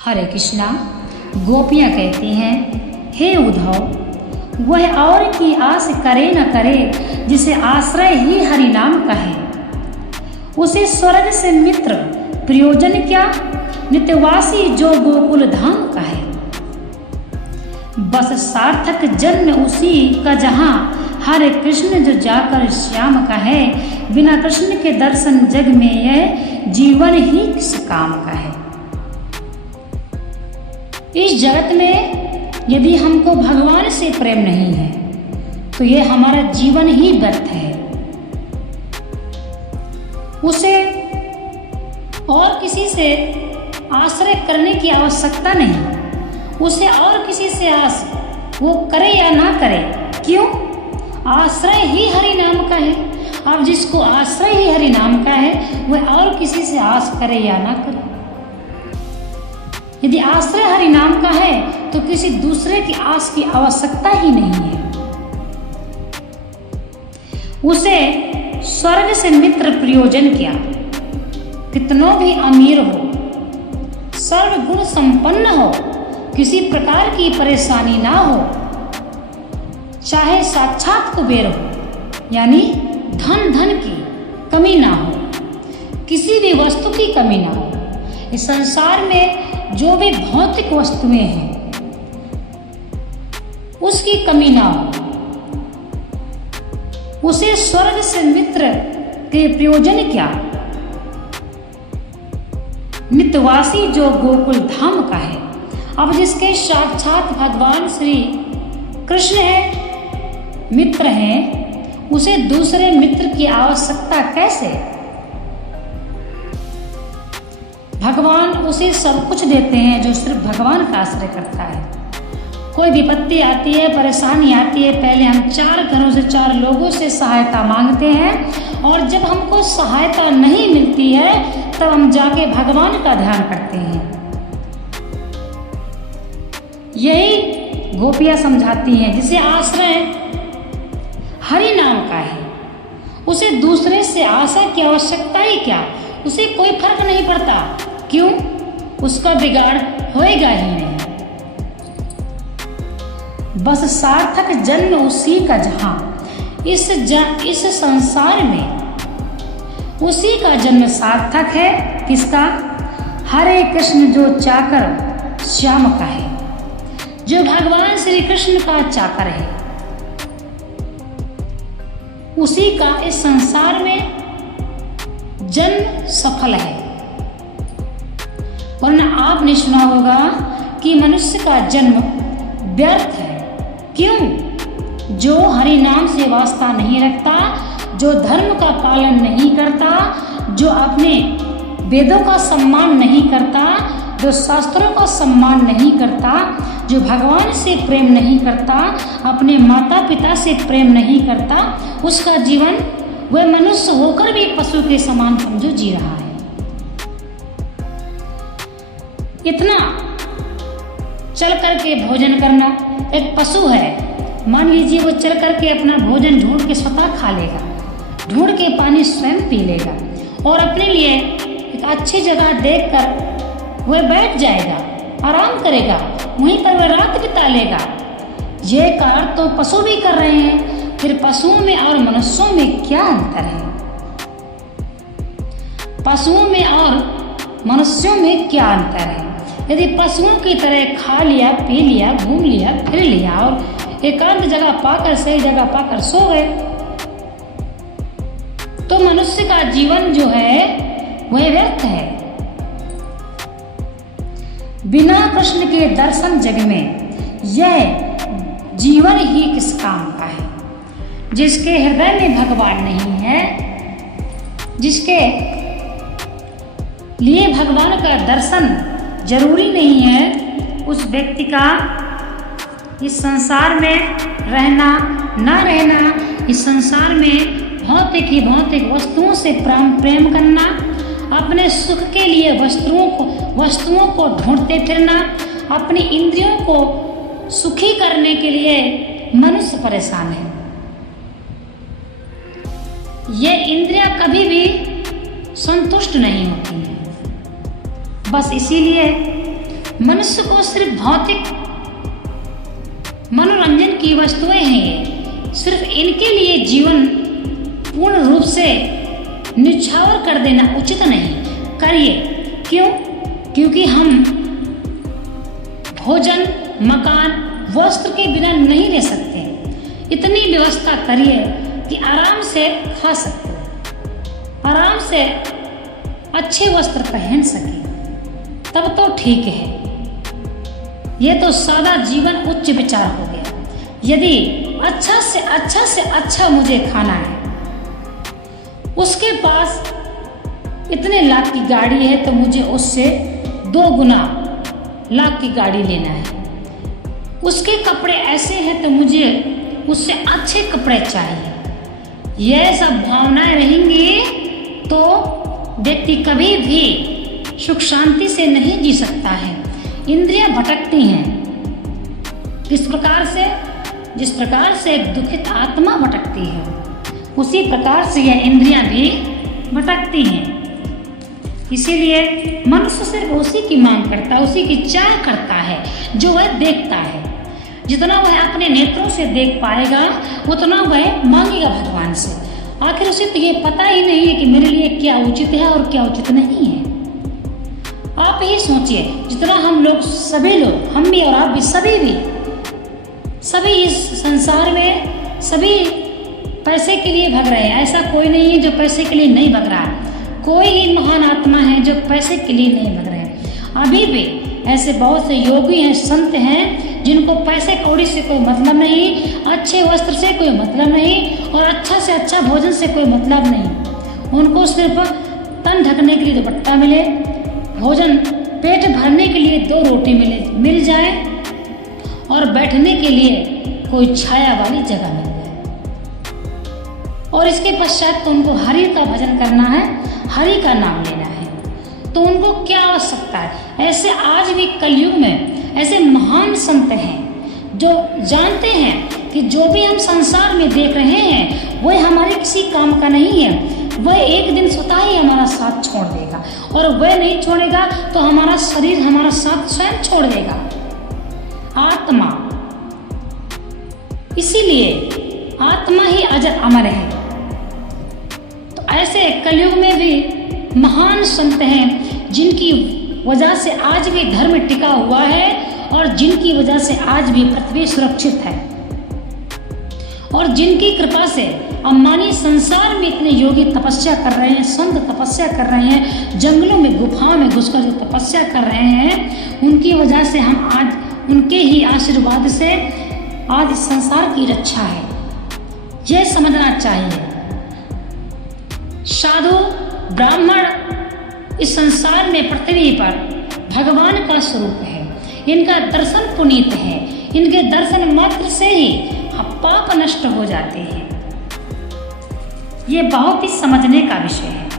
हरे कृष्णा। गोपियाँ कहती हैं, हे उद्धव, वह और की आस करे न करे जिसे आश्रय ही हरि नाम का है। उसे स्वर्ग से मित्र प्रयोजन क्या, नित्यवासी जो गोकुल धाम का है। बस सार्थक जन्म उसी का जहाँ हरे कृष्ण जो जाकर श्याम का है। बिना कृष्ण के दर्शन जग में यह जीवन ही किस काम का है। इस जगत में यदि हमको भगवान से प्रेम नहीं है तो ये हमारा जीवन ही व्यर्थ है। उसे और किसी से आश्रय करने की आवश्यकता नहीं। उसे और किसी से आस वो करे या ना करे, क्यों? आश्रय ही हरि नाम का है। अब जिसको आश्रय ही हरि नाम का है वह और किसी से आस करे या ना करे। यदि आश्रय हरि नाम का है तो किसी दूसरे की आस की आवश्यकता ही नहीं है। उसे स्वर्ग से मित्र प्रयोजन क्या, कितनों भी अमीर हो, सर्व गुण संपन्न हो, किसी प्रकार की परेशानी ना हो, चाहे साक्षात कुबेर हो, यानी धन की कमी ना हो, किसी भी वस्तु की कमी ना हो। इस संसार में जो भी भौतिक वस्तुएं हैं उसकी कमी ना हो। उसे स्वर्ग से मित्र के प्रयोजन क्या, नित्यवासी जो गोकुल धाम का है। अब जिसके साक्षात भगवान श्री कृष्ण है, मित्र हैं, उसे दूसरे मित्र की आवश्यकता कैसे? भगवान उसे सब कुछ देते हैं जो सिर्फ भगवान का आश्रय करता है। कोई विपत्ति आती है, परेशानी आती है, पहले हम 4 घरों से 4 लोगों से सहायता मांगते हैं और जब हमको सहायता नहीं मिलती है तब हम जाके भगवान का ध्यान करते हैं। यही गोपियाँ समझाती हैं, जिसे आश्रय हरि नाम का है उसे दूसरे से आशा की आवश्यकता ही क्या, उसे कोई फर्क नहीं पड़ता। क्यों? उसका बिगाड़ होएगा ही नहीं। बस सार्थक जन्म उसी का जहां इस संसार में उसी का जन्म सार्थक है। किसका? हरे कृष्ण जो चाकर श्याम का है, जो भगवान श्री कृष्ण का चाकर है, उसी का इस संसार में जन्म सफल है। वरना आपने सुना होगा कि मनुष्य का जन्म व्यर्थ है। क्यों? जो हरि नाम से वास्ता नहीं रखता, जो धर्म का पालन नहीं करता, जो अपने वेदों का सम्मान नहीं करता, जो शास्त्रों का सम्मान नहीं करता, जो भगवान से प्रेम नहीं करता, अपने माता पिता से प्रेम नहीं करता, उसका जीवन वह मनुष्य होकर भी पशु के समान समझो जी रहा है। इतना चल करके भोजन करना, एक पशु है, मान लीजिए वो चल करके अपना भोजन ढूंढ के स्वतः खा लेगा, ढूंढ के पानी स्वयं पी लेगा और अपने लिए एक अच्छी जगह देखकर वह बैठ जाएगा, आराम करेगा, वहीं पर वह रात बिता लेगा। ये कार्य तो पशु भी कर रहे हैं। फिर पशुओं में और मनुष्यों में क्या अंतर है? पशुओं में और मनुष्यों में क्या अंतर है? यदि पशुओं की तरह खा लिया, पी लिया, घूम लिया, फिर लिया और एकांत जगह पाकर, सही जगह पाकर सो गए, तो मनुष्य का जीवन जो है वह व्यर्थ है। बिना कृष्ण के दर्शन जग में यह जीवन ही किस काम का है। जिसके हृदय में भगवान नहीं है, जिसके लिए भगवान का दर्शन जरूरी नहीं है, उस व्यक्ति का इस संसार में रहना ना रहना, इस संसार में भौतिक वस्तुओं से प्रेम करना, अपने सुख के लिए वस्तुओं को ढूंढते फिरना, अपनी इंद्रियों को सुखी करने के लिए मनुष्य परेशान है। ये इंद्रियां कभी भी संतुष्ट नहीं होती हैं। बस इसीलिए मनुष्य को सिर्फ भौतिक मनोरंजन की वस्तुएं हैं ये, सिर्फ इनके लिए जीवन पूर्ण रूप से निछावर कर देना उचित नहीं। करिए, क्यों? क्योंकि हम भोजन, मकान, वस्त्र के बिना नहीं रह सकते। इतनी व्यवस्था करिए कि आराम से खा सकते, आराम से अच्छे वस्त्र पहन सके, तब तो ठीक है। ये तो सादा जीवन उच्च विचार हो गया। यदि अच्छा से अच्छा मुझे खाना है, उसके पास इतने लाख की गाड़ी है तो मुझे उससे 2 गुना लाख की गाड़ी लेना है। उसके कपड़े ऐसे हैं तो मुझे उससे अच्छे कपड़े चाहिए। यह सब भावनाएं रहेंगी तो व्यक्ति कभी भी सुख शांति से नहीं जी सकता है। इंद्रियां भटकती हैं जिस प्रकार से एक दुखित आत्मा भटकती है, उसी प्रकार से यह इंद्रियां भी भटकती हैं। इसीलिए मनुष्य सिर्फ उसी की मांग करता है, उसी की चाह करता है जो वह देखता है। जितना वह अपने नेत्रों से देख पाएगा उतना वह मांगेगा भगवान से। आखिर उसे तो ये पता ही नहीं है कि मेरे लिए क्या उचित है और क्या उचित नहीं है। आप ही सोचिए, जितना हम लोग, सभी लोग, हम भी और आप भी, सभी इस संसार में सभी पैसे के लिए भग रहे हैं। ऐसा कोई नहीं है जो पैसे के लिए नहीं भग रहा। कोई ही महान आत्मा है जो पैसे के लिए नहीं भग रहे। अभी भी ऐसे बहुत से योगी हैं, संत हैं, जिनको पैसे कौड़ी से कोई मतलब नहीं, अच्छे वस्त्र से कोई मतलब नहीं और अच्छा से अच्छा भोजन से कोई मतलब नहीं। उनको सिर्फ तन ढकने के लिए दुपट्टा मिले, भोजन पेट भरने के लिए 2 रोटी मिल जाए और बैठने के लिए कोई छाया वाली जगह मिल जाए। और इसके पश्चात तो उनको हरि का भजन करना है, हरि का नाम लेना है। तो उनको क्या आवश्यकता है? ऐसे आज भी कलयुग में ऐसे महान संत हैं जो जानते हैं कि जो भी हम संसार में देख रहे हैं वह हमारे किसी काम का नहीं है। वह एक दिन स्वतः ही हमारा साथ छोड़ देगा और वह नहीं छोड़ेगा तो हमारा शरीर हमारा साथ स्वयं छोड़ देगा। आत्मा, इसीलिए आत्मा ही अजर अमर है। तो ऐसे कलयुग में भी महान संत हैं जिनकी वजह से आज भी धर्म टिका हुआ है और जिनकी वजह से आज भी पृथ्वी सुरक्षित है और जिनकी कृपा से अम्बानी संसार में इतने योगी तपस्या कर रहे हैं, संत तपस्या कर रहे हैं, जंगलों में गुफाओं में घुसकर जो तपस्या कर रहे हैं, उनकी वजह से हम आज, उनके ही आशीर्वाद से आज इस संसार की रक्षा है। यह समझना चाहिए। साधु ब्राह्मण इस संसार में, पृथ्वी पर भगवान का स्वरूप है। इनका दर्शन पुनीत है। इनके दर्शन मात्र से ही पाप नष्ट हो जाते हैं। ये बहुत ही समझने का विषय है।